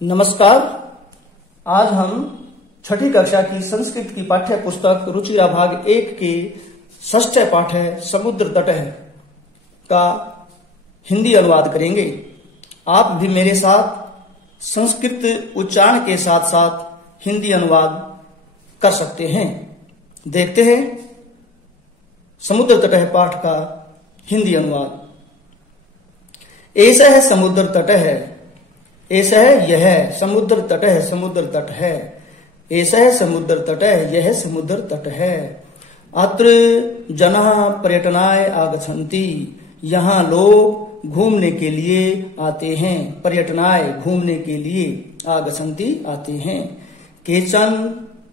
नमस्कार। आज हम छठी कक्षा की संस्कृत की पाठ्य पुस्तक रुचिरा भाग 1 के षष्ठ पाठ है समुद्र तट है का हिंदी अनुवाद करेंगे। आप भी मेरे साथ संस्कृत उच्चारण के साथ साथ हिंदी अनुवाद कर सकते हैं। देखते हैं समुद्र तट है पाठ का हिंदी अनुवाद। ऐसा है समुद्र तट है, ऐसा है यह समुद्र तट है, समुद्र तट है। ऐसा है समुद्र तट है, यह समुद्र तट है। अत्र जनः पर्यटनाय आगच्छन्ति, यहाँ लोग घूमने के लिए आते हैं। पर्यटनाय घूमने के लिए, आगच्छन्ति आते हैं। केचन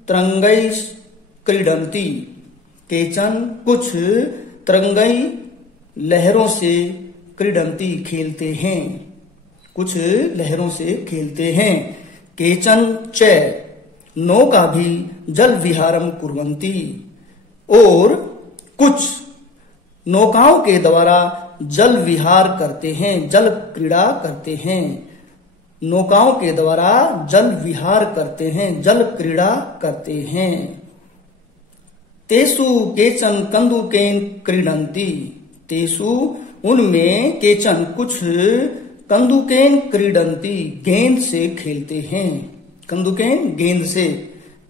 तरंगै क्रीडन्ति, केचन कुछ तरंगै लहरों से क्रीडन्ति खेलते हैं, कुछ लहरों से खेलते हैं। केचन च नौका भी जल विहारम कुर्वन्ति, और कुछ नौकाओं के द्वारा जल विहार करते हैं, जल क्रीड़ा करते हैं। नौकाओं के द्वारा जल विहार करते हैं, जल क्रीड़ा करते हैं। तेसु केचन कंदुकेन क्रीडन्ति, तेसु उनमें केचन कुछ कंदुकेन क्रीडन्ति गेंद से खेलते हैं, कंदुकेन गेंद से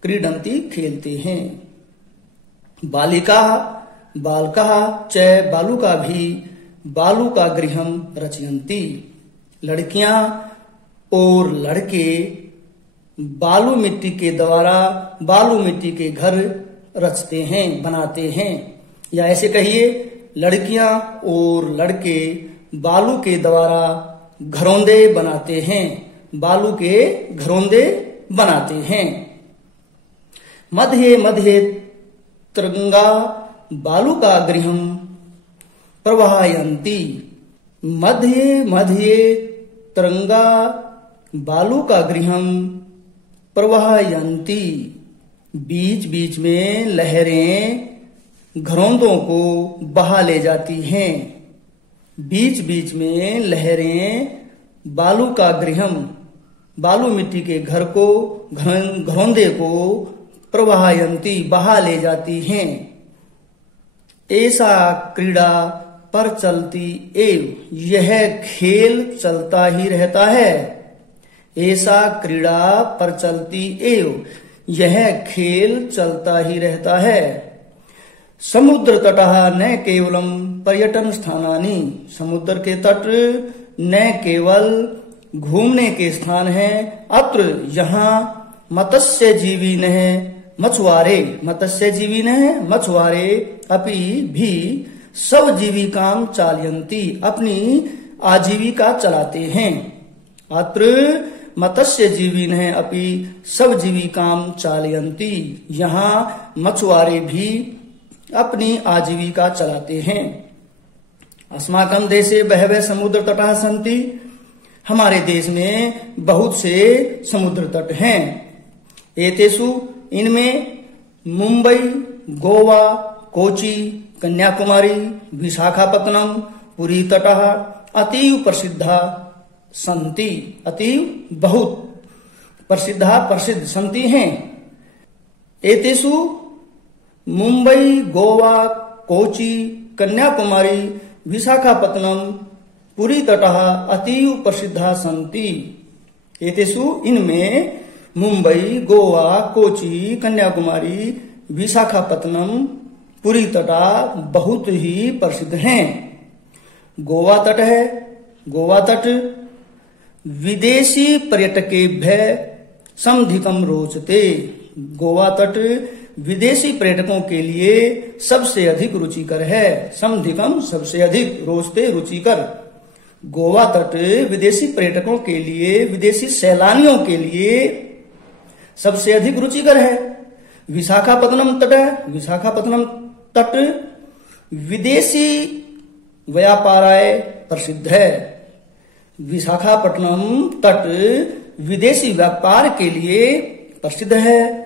क्रीडन्ति खेलते हैं। बालिका बालका च बालुका भी बालुका गृहम रचयन्ति, लड़कियां और लड़के बालू मिट्टी के द्वारा बालू मिट्टी के घर रचते हैं, बनाते हैं। या ऐसे कहिए, लड़कियां और लड़के बालू के द्वारा घरौंदे बनाते हैं, बालू के घरौंदे बनाते हैं। मध्य मध्य तरंगा बालुका गृहम प्रवाहयन्ति, मध्य मध्य तरंगा बालुका गृहम प्रवाहयन्ति, बीच बीच में लहरें घरौंदों को बहा ले जाती हैं। बीच बीच में लहरें बालू का गृहम बालू मिट्टी के घर को घरौंदे को प्रवाहयन्ति बहा ले जाती हैं। ऐसा क्रीड़ा पर चलती एव, यह खेल चलता ही रहता है। ऐसा क्रीड़ा पर चलती एव, यह खेल चलता ही रहता है। समुद्र तटः न केवलम पर्यटन स्थानानि, समुद्र के तट न केवल घूमने के स्थान हैं। अत्र यहाँ मत्स्य जीवी न मछुआरे, मत्स्य जीवी न मछुआरे अपि भी सब जीविकाम चालयन्ति, अपनी आजीविका चलाते हैं। अत्र मत्स्य जीवी न अपि सब जीविकाम चालयन्ति, यहाँ मछुआरे भी अपनी आजीविका चलाते हैं। अस्माकं देशे बहवः समुद्र तटः सन्ति, हमारे देश में बहुत से समुद्र तट हैं। एतेषु इनमें मुंबई, गोवा, कोची, कन्याकुमारी, विशाखापत्तनम, पुरी तटः अतीव प्रसिद्धा सन्ति, अतीव बहुत प्रसिद्ध सन्ति हैं। एतेषु मुंबई, गोवा, कोची, कन्याकुमारी, विशाखापत्तनम, पुरी तटः अतीव प्रसिद्धा सन्ति। एतेषु इनमें मुंबई, गोवा, कोची, कन्याकुमारी, विशाखापत्तनम, पुरी तटः बहुत ही प्रसिद्ध हैं। गोवा तट है, गोवा तट विदेशी पर्यटकेभ्यः समधिकम रोचते, गोवा तट विदेशी पर्यटकों के लिए सबसे अधिक रुचिकर है। समधिकम सबसे अधिक, रोचते रुचिकर। गोवा तट विदेशी पर्यटकों के लिए, विदेशी सैलानियों के लिए सबसे अधिक रुचिकर है। विशाखापत्तनम तट, विशाखापत्तनम तट विदेशी व्यापाराय प्रसिद्ध है। विशाखापट्टनम तट विदेशी व्यापार के लिए प्रसिद्ध है।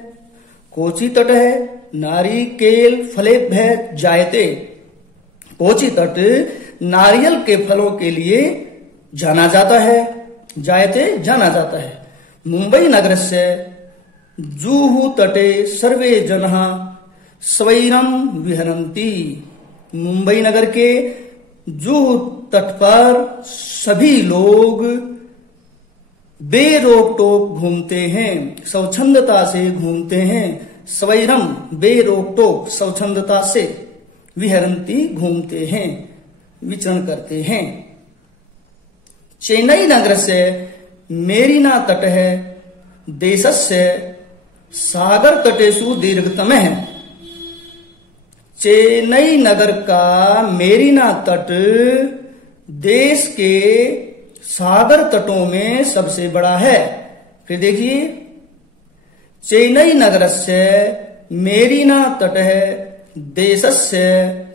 कोची तट है, नारिकेल फलेभ्यः जायते, कोची तट नारियल के फलों के लिए जाना जाता है। जायते जाना जाता है। मुंबई नगरस्य जूहू तटे सर्वे जनः स्वैरम विहरन्ति। मुंबई नगर के जूहू तट पर सभी लोग बेरोक टोक घूमते हैं, स्वच्छंदता से घूमते हैं। स्वैरम बेरोक टोक स्वच्छंदता से, विहरन्ति घूमते हैं, विचरण करते हैं। चेन्नई नगर से मेरीना तट है देशस्य सागर तटेषु दीर्घतमः। चेन्नई नगर का मेरीना तट देश के सागर तटों में सबसे बड़ा है। फिर देखिए, चेन्नई नगरस्य मेरीना तटः देशस्य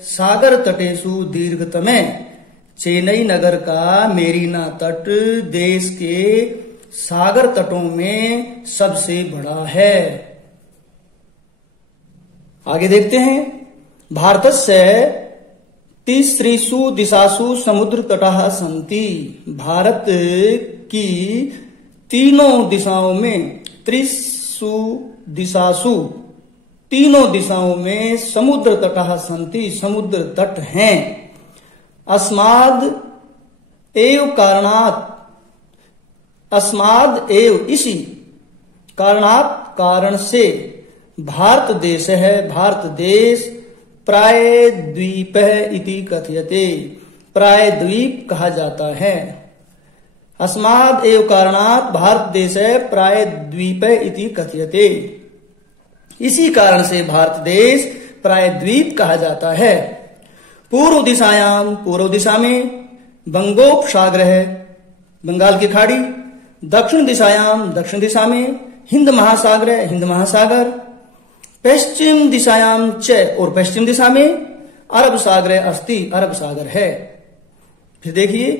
सागर तटेषु दीर्घतमः। चेन्नई नगर का मेरीना तट देश के सागर तटों में सबसे बड़ा है। आगे देखते हैं, भारतस्य तिस्रिषु दिशासु समुद्र तटाः सन्ति। भारत की तीनों दिशाओं में, त्रिषु दिशासु तीनों दिशाओं में समुद्र तटाः सन्ति, समुद्र तट हैं। अस्माद एव कारणात्, अस्माद एव इसी, कारणात् कारण से, भारत देश है, भारत देश प्रायद्वीप इति कथ्यते, प्रायद्वीप कहा जाता है। अस्माद एव कारणात् भारत देश है प्रायद्वीप इति कथ्यते, इसी कारण से भारत देश प्रायद्वीप कहा जाता है। पूर्व दिशायाम, पूर्व दिशा में बंगोपसागर है, बंगाल की खाड़ी। दक्षिण दिशायाम, दक्षिण दिशा में हिंद महासागर है, हिंद महासागर। पश्चिम दिशायाम च, और पश्चिम दिशा में अरब सागर अस्ति, अरब सागर है। फिर देखिए,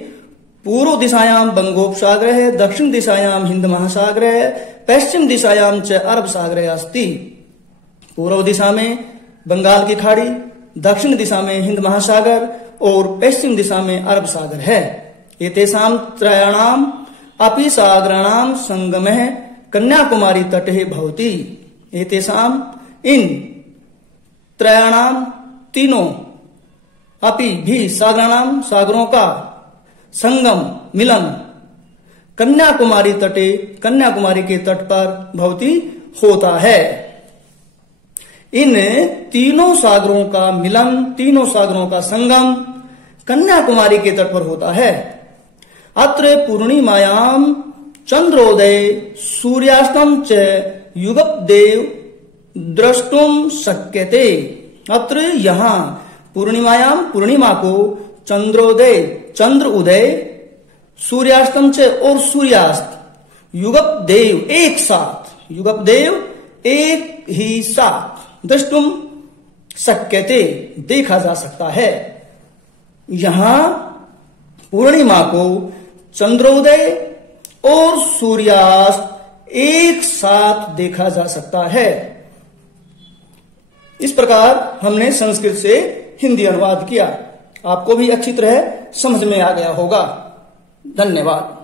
पूर्व दिशायाम बंगोपसागर है, दक्षिण दिशायाम हिंद महासागर है, पश्चिम दिशायाम च अरब सागर अस्ति। पूर्व दिशा में बंगाल की खाड़ी, दक्षिण दिशा में हिंद महासागर और पश्चिम दिशा में अरब सागर है। एतेषां त्रयाणाम अपि सागराणाम संगमः कन्याकुमारी तटे भवति। एतेषां, इन त्रयाणाम तीनों, अपि भी सागराणाम सागरों का, संगम मिलन, कन्याकुमारी तटे कन्याकुमारी के तट पर भवति होता है। इन तीनों सागरों का मिलन, तीनों सागरों का संगम कन्याकुमारी के तट पर होता है। अत्र पूर्णिमायाम चंद्रोदय सूर्यास्तम च युगपदेव द्रष्टुम शक्यते। अत्र यहाँ पूर्णिमायाम, पूर्णिमा को, चंद्रोदय चंद्र उदय, सूर्यास्तम च और सूर्यास्त, युगपदेव एक साथ, युगपदेव एक ही साथ, द्रष्टुम शक्यते देखा जा सकता है। यहां पूर्णिमा को चंद्रोदय और सूर्यास्त एक साथ देखा जा सकता है। इस प्रकार हमने संस्कृत से हिंदी अनुवाद किया। आपको भी अच्छी तरह समझ में आ गया होगा। धन्यवाद।